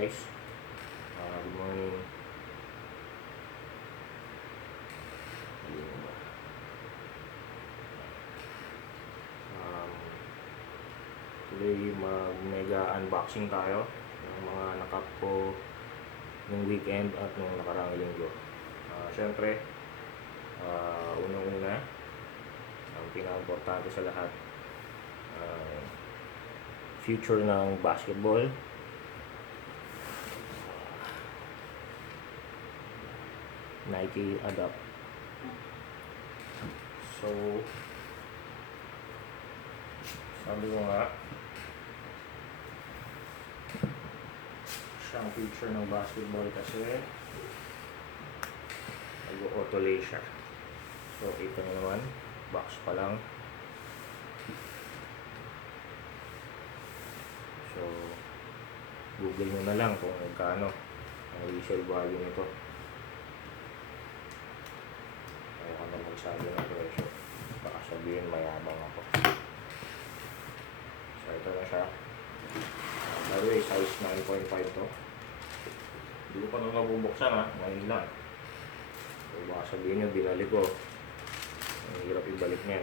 guys. Good morning. Today mega unboxing tayo ng mga nakap ko ng weekend at nung nakarang linggo. Syempre, unang-una, ang pinaka-importante sa lahat, future ng basketball. Nike Adapt. So, sabi ko nga, siyang future ng basketball kasi nag-auto-lay siya. So, kita nyo naman, box pa lang. So, google nyo na lang kung magkano ang resale value nito. Ayaw ka na magsabi ng presyo, baka sabihin mayabang ako. So, ito na siya. By the way, size 9.5 to. Hindi ko pa nung mabubuksan ha, ngayon lang. So, baka sabihin nyo, binalik ko. Ang hirap ibalik niyan.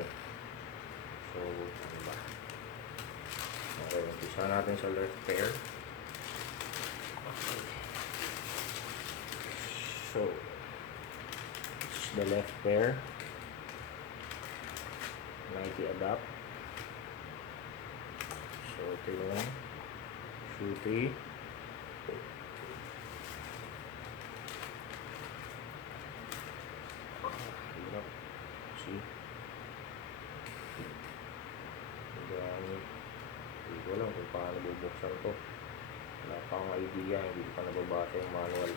So, ano ba? Okay, umpisa natin sa left pair. Okay. So, this is the left pair. Nike Adapt. So, ito yung shooty. Hirap. See? Hindi ko alam kung paano bubuksan to. Wala pa akong idea, hindi ko pa nababasa yung manual.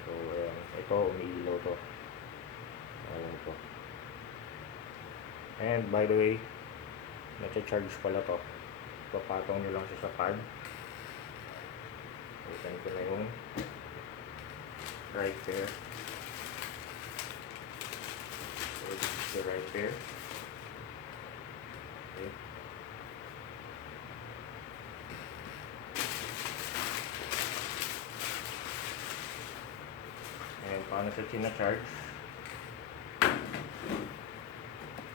So, ayan. Ito, umiilaw to. Ayan to. And by the way, nasa-charge pala to. Papatong nyo lang siya sa pad. Open ko na yung right pair. So, this is the right pair. Okay. And paano siya sina-charge?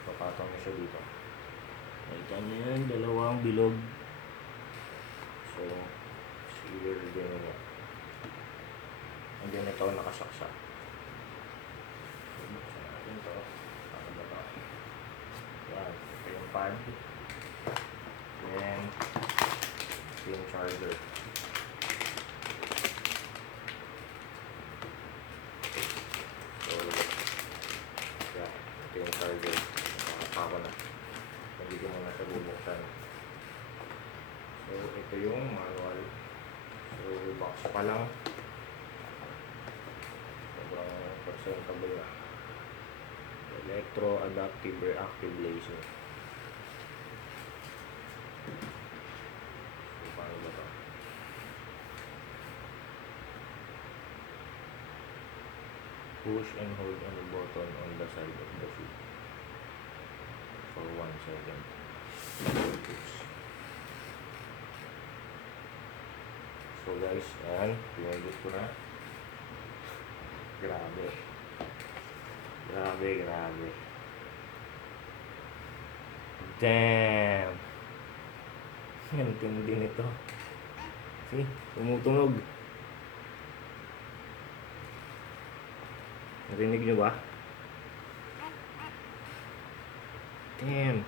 Papatong nyo siya dito. Nakita nyo yan, dalawang bilog. So, siguro din nyo. And then ito nakasaksa. So, buksan natin ito. Paano ba ito? Yan, ito yung pad. Then, ito yung charger. So, yan, ito yung charger. Nakapako na. Hindi ko muna sa bubuksan. So, ito yung manual. So, box pa lang. Sobrang presentable na. Electro Adaptive Reactive Laser. So, paano ba ito? Push and hold on the button on the side of the shoe for 1 second. So guys, ayan, pinagod ko na. Grabe. Grabe. Damn! Ang tindi nito. See? Tumutunog. Narinig nyo ba? Damn!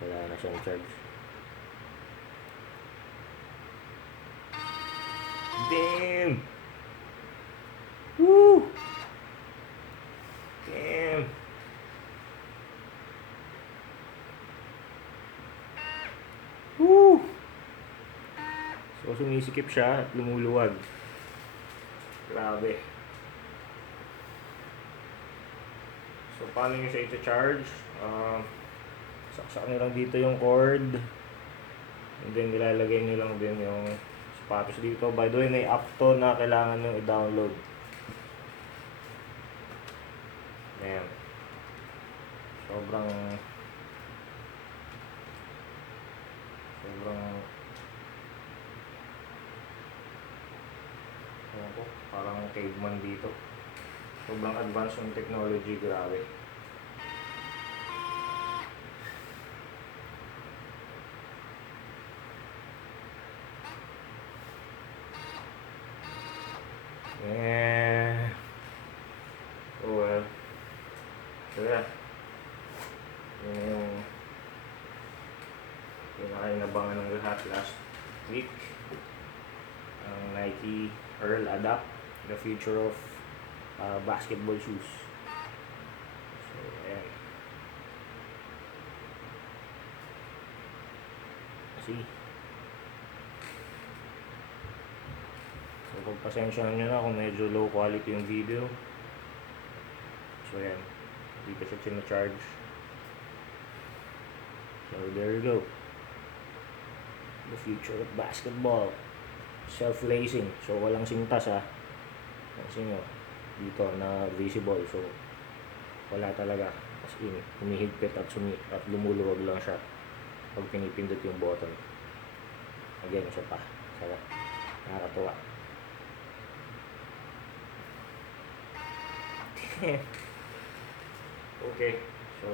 Wala na siyang charge. Damn! Woo! Damn! Woo! So, sumisikip siya at lumuluwag. Grabe. So, paano nyo siya i-charge? Saksak nyo lang dito yung cord. And then, nilalagay nyo lang din yung sapatos dito. By the way, may app to na kailangan nyo i-download. Ayan. Sobrang ewan ko, parang caveman dito. Sobrang advanced yung technology, grabe. Oh well. So yeah. Yun yung pinaka-inabangan ng lahat last week. Ang Nike Earl Adapt, the future of basketball shoes. So ayan. See? So pagpasensyahan nyo na kung medyo low quality yung video. So ayan. Hindi ko siya charge. So there you go. The future of basketball. Self-lacing. So walang sintas ha. Kasi nyo, dito na visible. So wala talaga. As in, humihigpit at lumuluwag lang siya pag pinipindot yung button. Again, isa pa. Saka, nakakatuwa. Okay. So,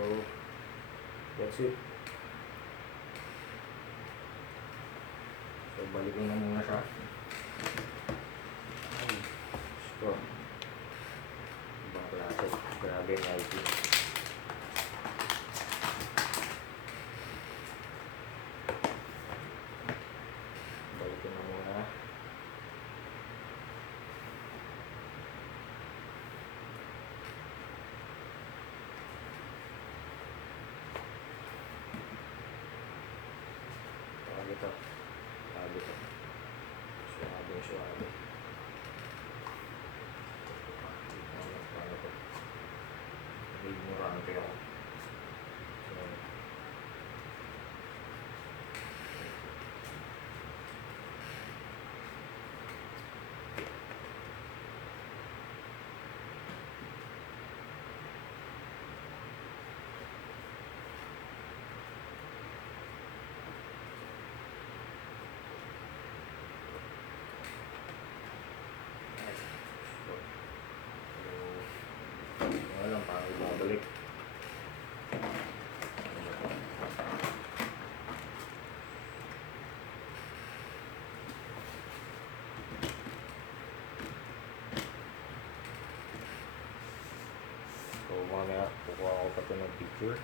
that's it. So, balikin na muna siya. So, ibang klase. Grabe yung Nike. Balikin na muna. Ito. Sabi ko. Suwabe. Paano ko? Ignorante ako. So, alam, paano babalik. So, mamaya, kukuha ko pa ito ng picture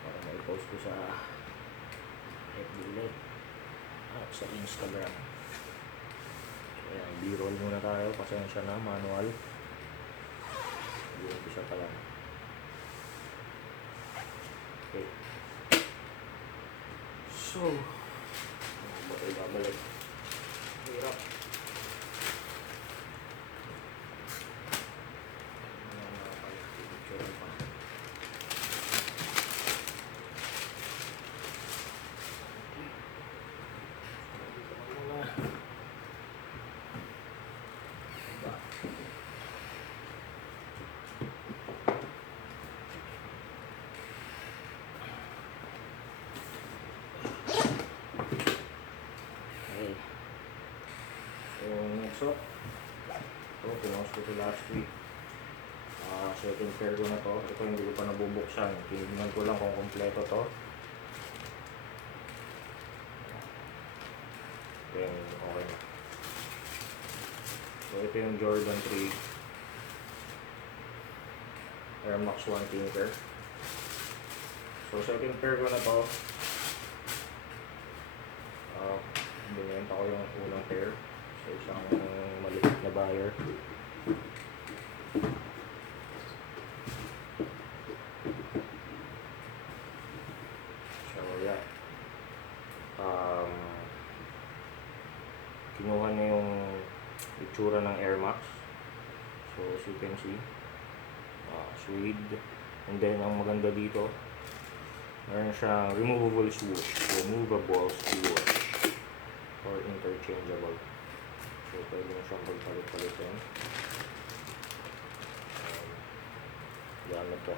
para mai-post ko sa FB Live at sa Instagram. So, ayan, B-roll muna tayo. Pasensya na, manual. Yung isa pa lang. Okay. So, ano ba tayo babalik? Hirap. Picture pa. So, pinost ko ito last week. Second pair ko na to. Ito hindi ko pa nabubuksan. Tinignan ko lang kung kompleto to. Then, okay na. So, ito yung Jordan 3 Air Max 1 Tinker. So, second pair ko na to. Binenta ko yung unang pair sa isang maliit na buyer. So yeah, kinuha niya yung itsura ng Air Max. So as you can see, suede. And then ang maganda dito, meron siyang removable swoosh or interchangeable. So, pwede mo siyang pagpalit-palitin. Gamit to.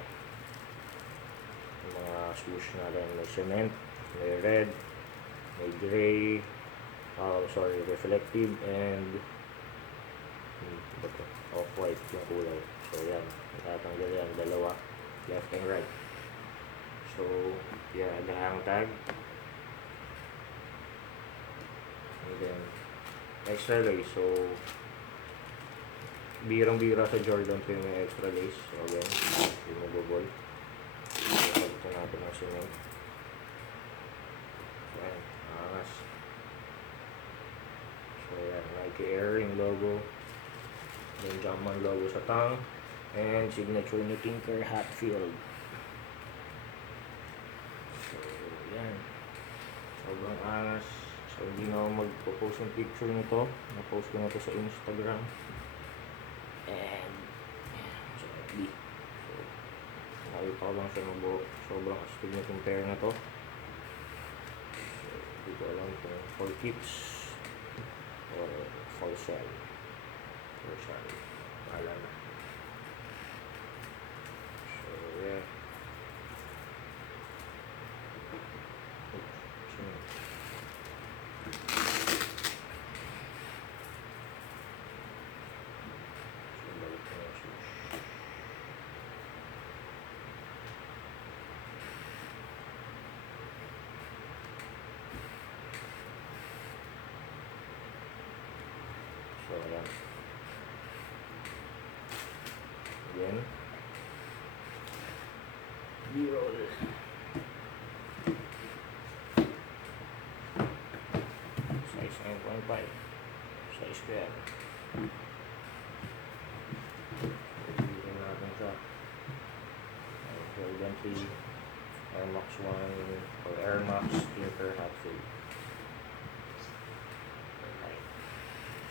Yung mga swoosh natin, may cement, may red, may gray, reflective, and off-white yung kulay. So yan, tatanggal yan, dalawa, left and right. So yeah, the hang tag, and then extra lace. So birang-bira sa Jordan 3 may extra lace. So again, removable. Pagkita natin ang cement. So ayan, angas. So yan, Nike Air yung logo, then Jumpman logo sa tang, and signature ni Tinker Hatfield. So yan, sobrang angas. So hindi na ako magpo-post ng picture nito, na-post ko na ito sa Instagram and sa FB. So nakita ko lang siya ng buo. Sobrang astig na itong pair na to. So hindi ko alam kung for keeps or for sale. For sale, wala na. So yeah. So ayan. Again, B-roll. Size 9.5, size square. Pilitin natin siya. Jordan 3, Air Max 1, or Air Max Tinker Hatfield. Okay.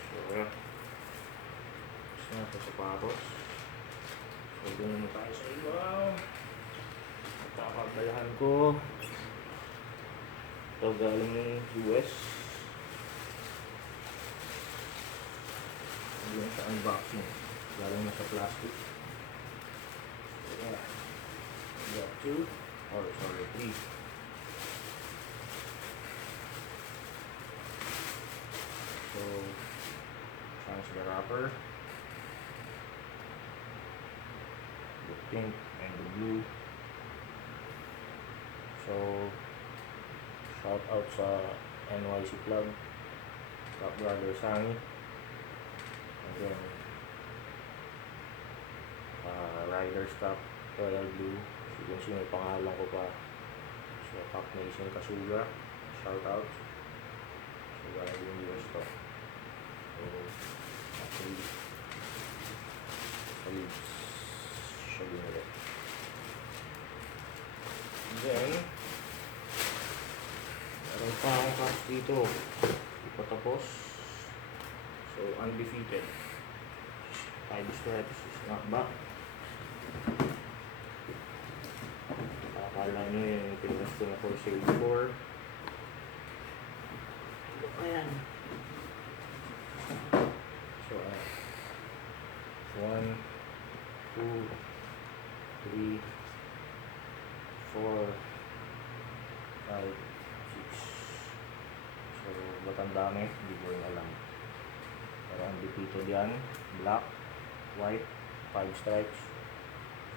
So yeah. Gusto natin sapatos. So doon naman tayo sa iba. Kakabalahan ko. Ito galing US. Hindi sa unboxing. Galing na sa plastic. So yeah. We got 3. So, change the wrapper. The pink and the blue. So, shout out sa NYC Club, Top Brother Sani, and then Riders Cup, Royal Blue. So, yun siya may pangalan ko pa. So, Cup Nation Kasuga, shout out. So, galing yung US to. So, actually, siya binili. Then, meron pa akong cups dito. Hindi pa tapos. So, undefeated. 5 stripes, snapback. Akala nyo yung pinas ko na for sale before. Ayan. So, ayan. 1, 2, 3, 4, 5, 6. So, ba't ang dami? Hindi ko rin alam. Pero undefeated yan. Black, white, 5 stripes.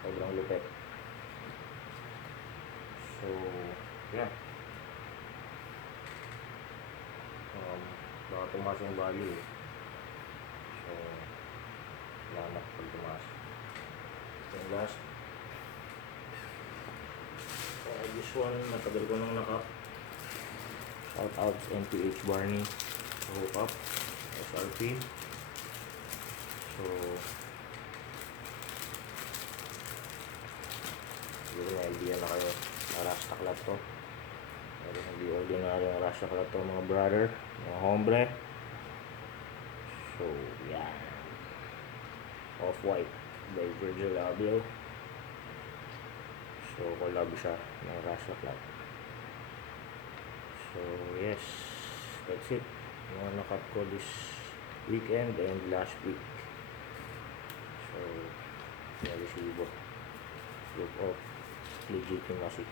Sobrang lupet. So, yeah. Baka tumaas yung value. So, lanak pag tumaas. Yung last. This one, matagal ko nang nakap. Shout out NPH Barney. Hook up. SRP. So, siguro may idea na kayo. Rasta Club to. Pero hindi ordinary ang Rasta Club to, mga brother, mga hombre. So, yeah. Off-white by Virgil Abloh. So, collab siya ng Rasta Club. So, yes. That's it. Mga nakat ko this weekend and last week. So, resibo. Look off. legitimacy.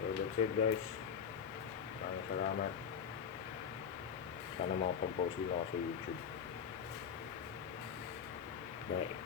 So that's it guys. Maraming salamat. Sana makapag-post din ako sa YouTube. Bye.